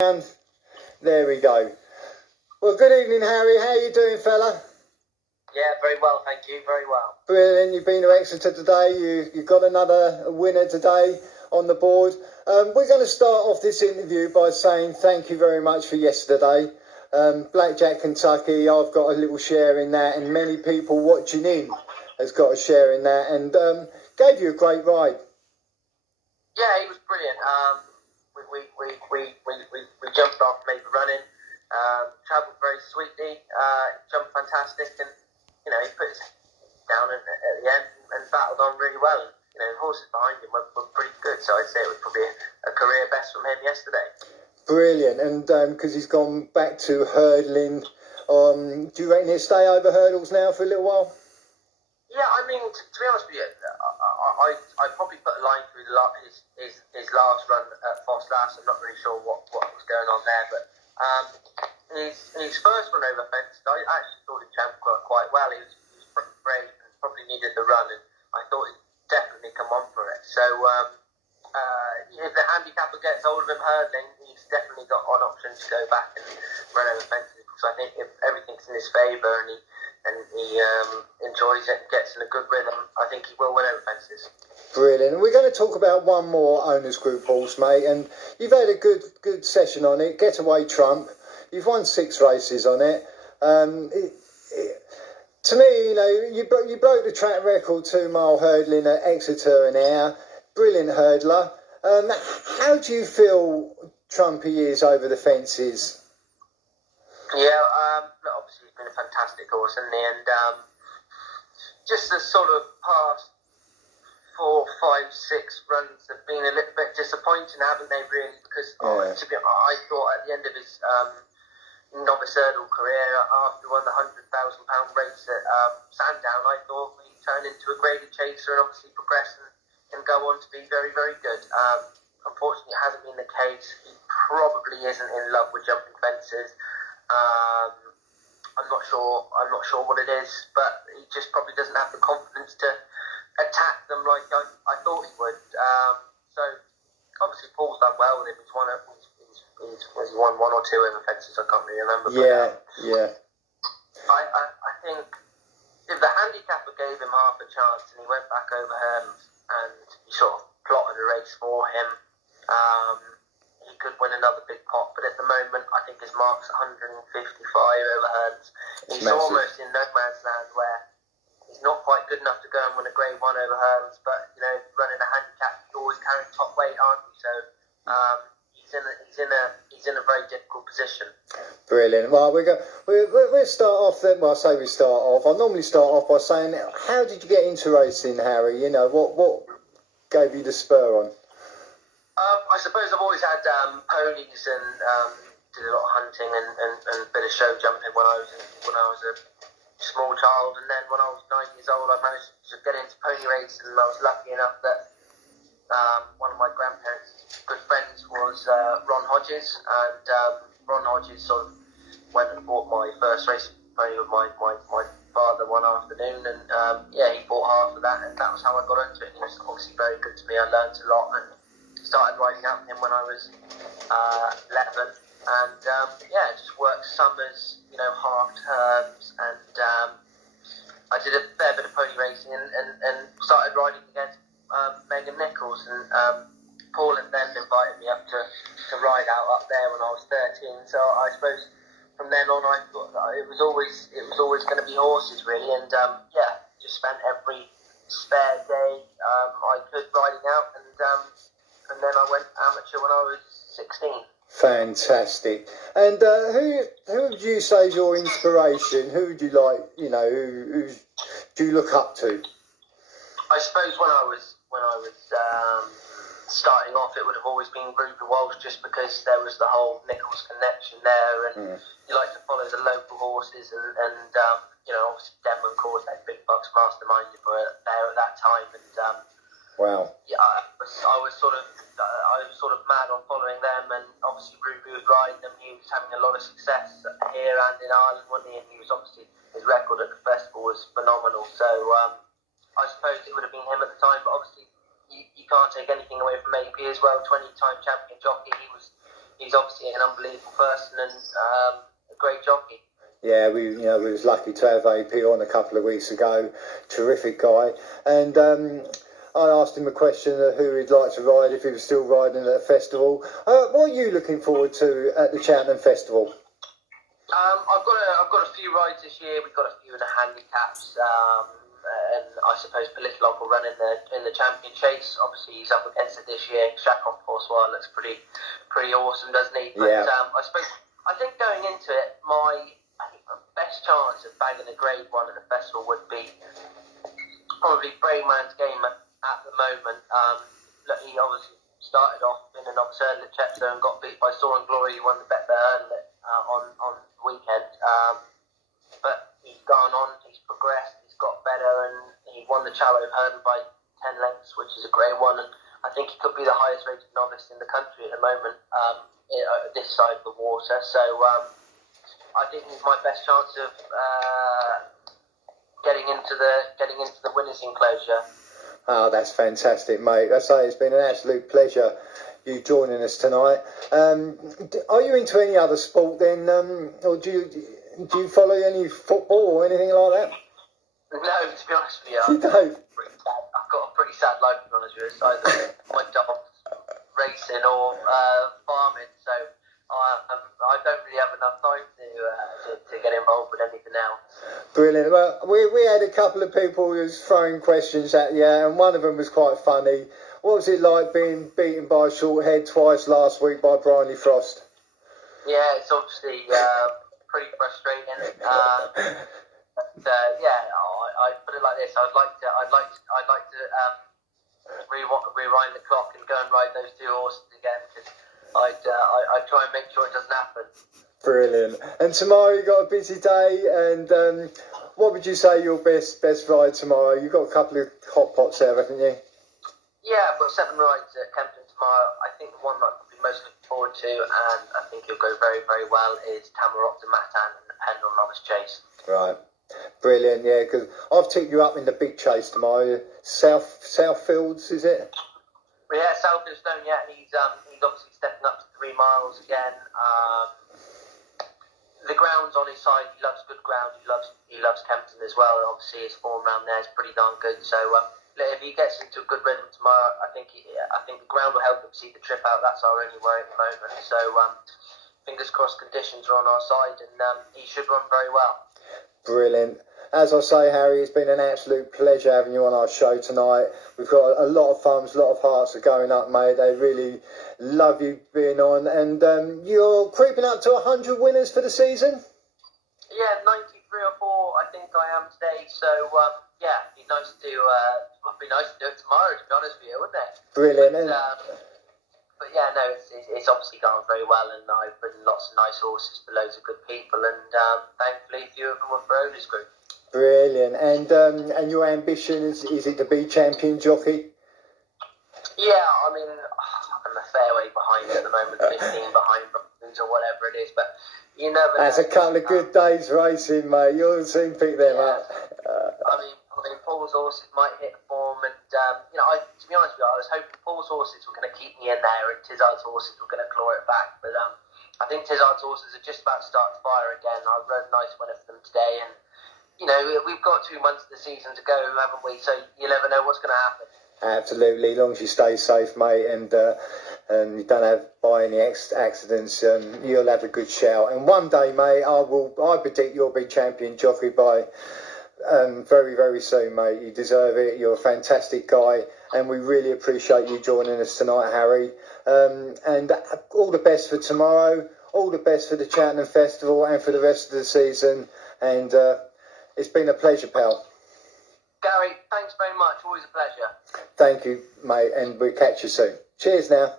There we go. Well, good evening, Harry. How are you doing, fella? Yeah, very well, thank you. Very well. Brilliant. You've been to Exeter today. You've got another winner today on the board. We're going to start off this interview by saying thank you very much for yesterday. Blackjack Kentucky, I've got a little share in that, and many people watching in has got a share in that, and gave you a great ride. Yeah, he was brilliant. We jumped off, made the running, travelled very sweetly, jumped fantastic, and he put his down at the end and battled on really well. And, the horses behind him were pretty good, so I'd say it was probably a career best from him yesterday. Brilliant, and because he's gone back to hurdling, do you reckon he'll stay over hurdles now for a little while? Yeah, I mean, to be honest with you, I probably put a line through his last run at Foss Last. I'm not really sure what was going on there, but his first run over fence, I actually thought he jumped quite well. He was pretty brave and probably needed the run, and I thought he'd definitely come on for it. So if the handicapper gets hold of him hurdling, he's definitely got an option to go back and run over fences, because I think if everything's in his favour and he enjoys it and gets in a good rhythm, I think he will win over fences. Brilliant. And we're going to talk about one more owners group horse, mate, and you've had a good session on it. Getaway Trump. You've won 6 races on it. To me, you broke the track record 2 mile hurdling at Exeter and Ayr. Brilliant hurdler. How do you feel Trumpy is over the fences? Yeah, obviously he's been a fantastic horse, hasn't he? And just the sort of past 4, 5, 6 runs have been a little bit disappointing, haven't they, really? Because I thought at the end of his novice hurdle career, after he won the £100,000 race at Sandown, I thought he'd turn into a graded chaser and obviously progress and go on to be very, very good. Unfortunately, it hasn't been the case. He probably isn't in love with jumping fences. I'm not sure what it is, but he just probably doesn't have the confidence to attack them like I thought he would. So obviously Paul's done well with him. He's won 1 or 2 over fences. I can't really remember. Yeah. I think if the handicapper gave him half a chance and he went back over hurdles and he sort of plotted a race for him, he could win another big pot. But at the moment, I think his mark's 155 over hurdles. He's almost in no man's land where he's not quite good enough to go and win a grade 1 over hurdles, but running a handicap, you're always carrying top weight, aren't you? So he's in a very difficult position. Brilliant. Well, we'll start off then. Well, I say we start off. I normally start off by saying, how did you get into racing, Harry? What gave you the spur on? I suppose I've always had ponies and did a lot of hunting and a bit of show jumping when I was a small child, and then when I was 9 years old, I managed to get into pony racing, and I was lucky enough that one of my grandparents' good friends was Ron Hodges, and Ron Hodges sort of went and bought my first racing pony with my father one afternoon, and he bought half of that, and that was how I got into it. He was obviously very good to me. I learned a lot and started riding out with him when I was 11, and just worked summers, half terms, and I did a fair bit of pony racing and started riding against Megan Nichols, and Paul had then invited me up to ride out up there when I was 13. So I suppose from then on I thought that it was always going to be horses, really, and just spent every spare day I could riding out, and then I went amateur when I was 16. Fantastic. And who would you say is your inspiration? Who would you like? Who do you look up to? I suppose when I was starting off, it would have always been Ruby Walsh, just because there was the whole Nichols connection there, and you like to follow the local horses, and obviously Denman caused that big bucks mastermind you were there at that time, and wow. Yeah, I was sort of mad on following them, and obviously Ruby was riding them. He was having a lot of success here and in Ireland, wasn't he? And he was obviously, his record at the festival was phenomenal. So I suppose it would have been him at the time, but obviously you can't take anything away from AP as well. 20-time champion jockey. He was he's obviously an unbelievable person and a great jockey. Yeah, we was lucky to have AP on a couple of weeks ago. Terrific guy, and I asked him a question of who he'd like to ride if he was still riding at a festival. What are you looking forward to at the Cheltenham Festival? I've got a few rides this year. We've got a few in the handicaps, and I suppose Politolog will run in the champion chase. Obviously, he's up against it this year. Chacon Poursoir looks pretty awesome, doesn't he? But yeah. I think going into it, my best chance of bagging a grade 1 at the festival would be probably Brave Man's Game at the moment. Look, he obviously started off in an absurd at Chepstow and got beat by Soaring Glory. He won the Bet Hurdle on the weekend. But he's gone on, he's progressed, he's got better, and he won the Challow Hurdle by 10 lengths, which is a grade 1. And I think he could be the highest rated novice in the country at the moment, this side of the water. So I think he's my best chance of getting into the winners' enclosure. Oh, that's fantastic, mate. I say it's been an absolute pleasure you joining us tonight. Are you into any other sport then, or do you follow any football or anything like that? No, to be honest with you, You don't? I've got a pretty sad life, to be honest with you. It's either my job, racing, or farming. So I don't really have enough time to get involved with anything else. Brilliant. Well, we had a couple of people who was throwing questions at you, and one of them was quite funny. What was it like being beaten by a short head twice last week by Bryony Frost? Yeah, it's obviously pretty frustrating. I put it like this: I'd like to rewind the clock and go and ride those two horses again, because I'd try and make sure it doesn't happen. Brilliant. And tomorrow you got a busy day, and what would you say your best ride tomorrow? You've got a couple of hot pots there, haven't you? Yeah, I've got 7 rides at Kempton tomorrow. I think the one that I'll be most looking forward to, and I think he'll go very, very well, is Tamarok de Matan and the Pendle Novice Chase. Right. Brilliant, yeah, because I've tipped you up in the big chase tomorrow. Southfields, is it? Yeah, Southfields Stone, yeah. He's obviously stepping up to 3 miles again. The ground's on his side. He loves good ground. He loves Kempton as well. And obviously his form round there is pretty darn good. So if he gets into a good rhythm tomorrow, I think the ground will help him see the trip out. That's our only worry at the moment. So fingers crossed, conditions are on our side, and he should run very well. Brilliant. As I say, Harry, it's been an absolute pleasure having you on our show tonight. We've got a lot of thumbs, a lot of hearts are going up, mate. They really love you being on. And you're creeping up to 100 winners for the season? Yeah, 93 or 4, I think I am today. So, yeah, it'd be nice to do it tomorrow, to be honest with you, wouldn't it? Brilliant. But yeah, no, it's obviously gone very well, and I've ridden lots of nice horses for loads of good people, and thankfully a few of them were for Owners Group. Brilliant. And your ambition is it to be champion jockey? Yeah, I mean, I'm a fair way behind at the moment, 15 behind or whatever it is, but you never know. That's a couple of good days racing, mate. You'll soon pick them up. I mean, Paul's horses might hit form, and to be honest with you, I was hoping Paul's horses were going to keep me in there, and Tizard's horses were going to claw it back. But I think Tizard's horses are just about to start to fire again. I rode a nice winner for them today, and we've got 2 months of the season to go, haven't we? So you never know what's going to happen. Absolutely, as long as you stay safe, mate, and you don't have any accidents, you'll have a good shout. And one day, mate, I predict you'll be champion jockey by very, very soon, mate. You deserve it. You're a fantastic guy, and we really appreciate you joining us tonight, Harry. And all the best for tomorrow. All the best for the Cheltenham Festival and for the rest of the season. And it's been a pleasure, pal. Gary, thanks very much. Always a pleasure. Thank you, mate, and we'll catch you soon. Cheers now.